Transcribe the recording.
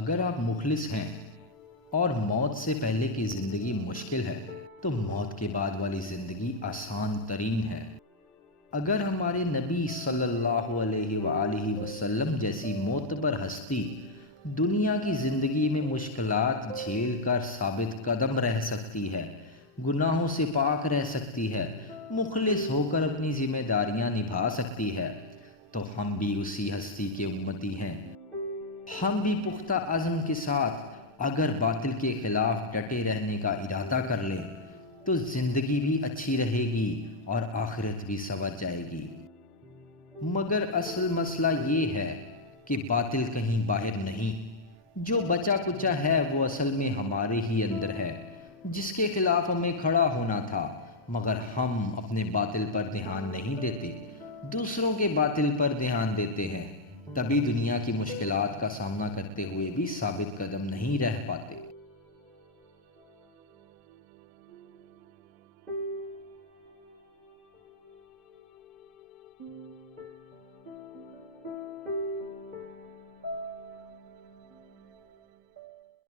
اگر آپ مخلص ہیں اور موت سے پہلے کی زندگی مشکل ہے تو موت کے بعد والی زندگی آسان ترین ہے۔ اگر ہمارے نبی صلی اللہ علیہ وآلہ وسلم جیسی معتبر ہستی دنیا کی زندگی میں مشکلات جھیل کر ثابت قدم رہ سکتی ہے، گناہوں سے پاک رہ سکتی ہے، مخلص ہو کر اپنی ذمہ داریاں نبھا سکتی ہے، تو ہم بھی اسی ہستی کے امتی ہیں۔ ہم بھی پختہ عزم کے ساتھ اگر باطل کے خلاف ڈٹے رہنے کا ارادہ کر لیں تو زندگی بھی اچھی رہے گی اور آخرت بھی سنور جائے گی۔ مگر اصل مسئلہ یہ ہے کہ باطل کہیں باہر نہیں، جو بچا کچا ہے وہ اصل میں ہمارے ہی اندر ہے، جس کے خلاف ہمیں کھڑا ہونا تھا، مگر ہم اپنے باطل پر دھیان نہیں دیتے، دوسروں کے باطل پر دھیان دیتے ہیں، تبھی دنیا کی مشکلات کا سامنا کرتے ہوئے بھی ثابت قدم نہیں رہ پاتے۔